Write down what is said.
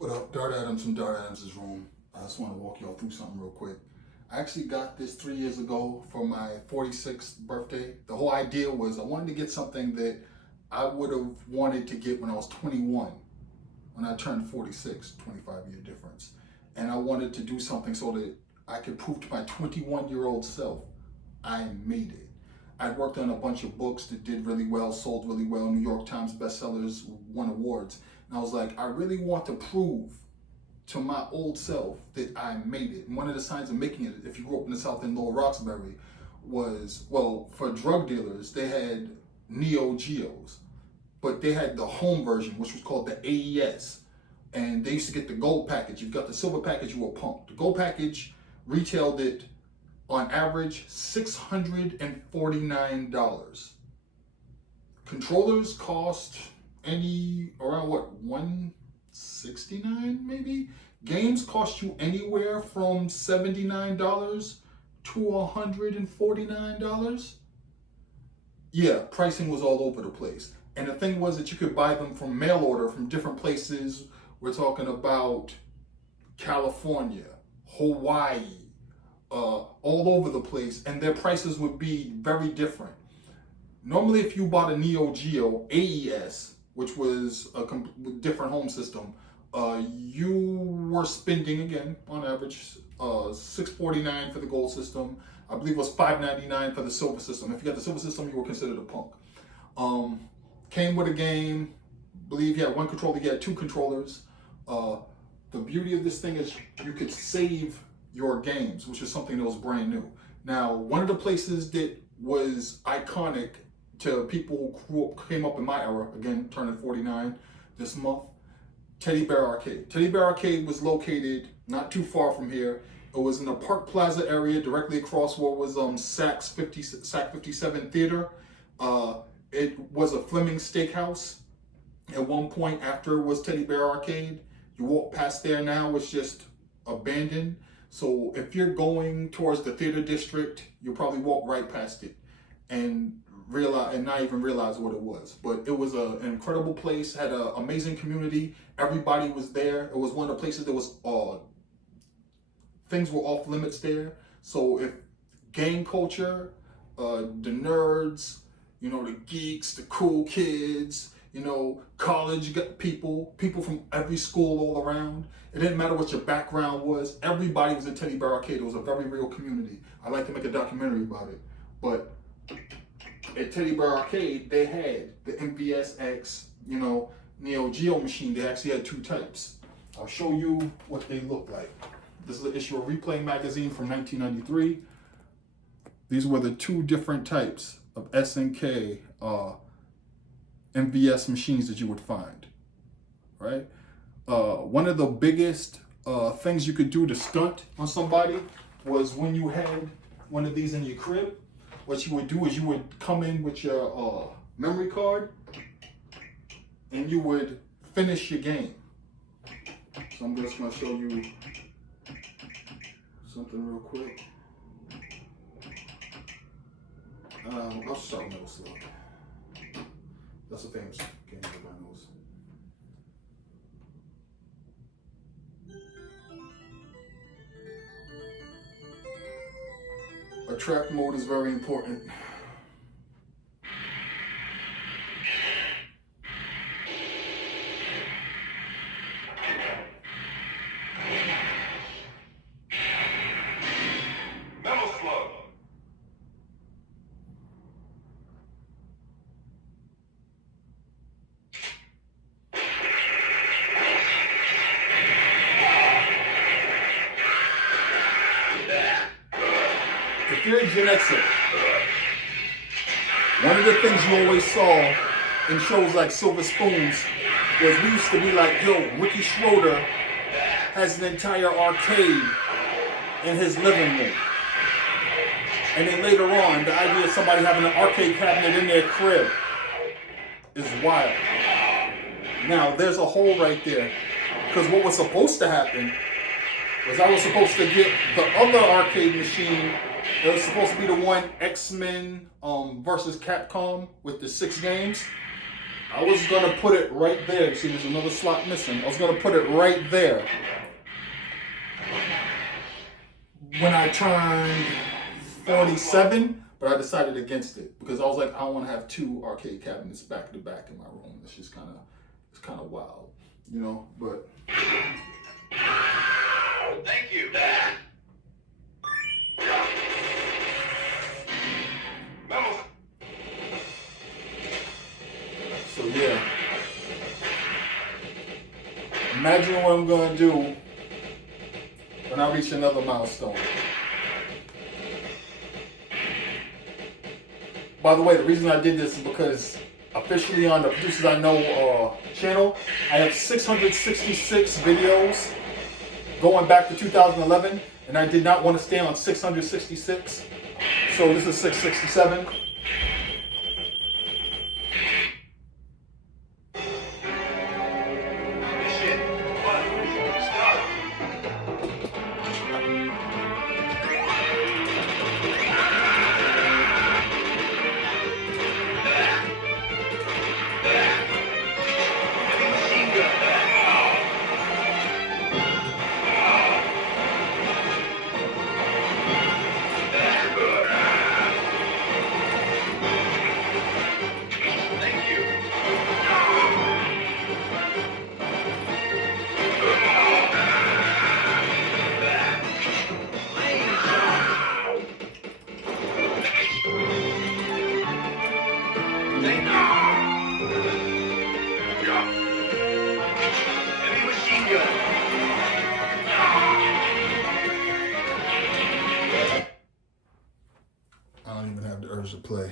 What up, Dart Adams from Dart Adams' room. I just want to walk y'all through something real quick. I actually got this 3 years ago for my 46th birthday. The whole idea was I wanted to get something that I would have wanted to get when I was 21. When I turned 46, 25-year difference. And I wanted to do something so that I could prove to my 21-year-old self I made it. I'd worked on a bunch of books that did really well, sold really well, New York Times bestsellers, won awards. And I was like, I really want to prove to my old self that I made it. And one of the signs of making it, if you grew up in the South in Lower Roxbury, was, well, for drug dealers, they had Neo Geos, but they had the home version, which was called the AES. And they used to get the gold package. If you got the silver package, you were punked. The gold package retailed it on average $649. Controllers cost around what, $169 maybe? Games cost you anywhere from $79 to $149. Yeah, pricing was all over the place. And the thing was that you could buy them from mail order from different places. We're talking about California, Hawaii, all over the place, and their prices would be very different. Normally, if you bought a Neo Geo AES, which was a different home system, you were spending, again, on average, $649 for the gold system. I believe it was $599 for the silver system. If you got the silver system, you were considered a punk. Came with a game. Believe you had one controller, you had two controllers. The beauty of this thing is you could save your games, which is something that was brand new. Now, one of the places that was iconic to people who came up in my era, again, turning 49 this month, Teddy Bear Arcade. Teddy Bear Arcade was located not too far from here. It was in the Park Plaza area, directly across what was Sac 57 Theater. It was a Fleming Steakhouse. At one point after it was Teddy Bear Arcade. You walk past there now, it's just abandoned. So if you're going towards the theater district, you'll probably walk right past it and not even realize what it was. But it was an incredible place, had an amazing community. Everybody was there. It was one of the places that was, things were off limits there. So if gang culture, the nerds, the geeks, the cool kids, college people from every school all around. It didn't matter what your background was. Everybody was at Teddy Bear Arcade. It was a very real community. I'd like to make a documentary about it. But at Teddy Bear Arcade, they had the MVS X, Neo Geo machine. They actually had two types. I'll show you what they look like. This is an issue of Replay magazine from 1993. These were the two different types of SNK MVS machines that you would find, right? One of the biggest things you could do to stunt on somebody was when you had one of these in your crib, what you would do is you would come in with your memory card and you would finish your game. So I'm just gonna show you something real quick. I'll start with this slow. That's a famous game everybody knows. A trap mode is very important. If you're a Gen Xer, one of the things you always saw in shows like Silver Spoons was we used to be like, yo, Ricky Schroeder has an entire arcade in his living room. And then later on, the idea of somebody having an arcade cabinet in their crib is wild. Now, there's a hole right there. Because what was supposed to happen was I was supposed to get the other arcade machine. It was supposed to be the one X-Men versus Capcom with the 6 games. I was gonna put it right there. See, there's another slot missing. I was gonna put it right there when I turned 47, but I decided against it because I was like, I don't want to have two arcade cabinets back to back in my room. It's just kind of wild, you know. But thank you. So yeah, imagine what I'm gonna do when I reach another milestone. By the way, the reason I did this is because officially on the Producers I Know channel, I have 666 videos going back to 2011, and I did not want to stay on 666, so this is 667. I don't even have the urge to play.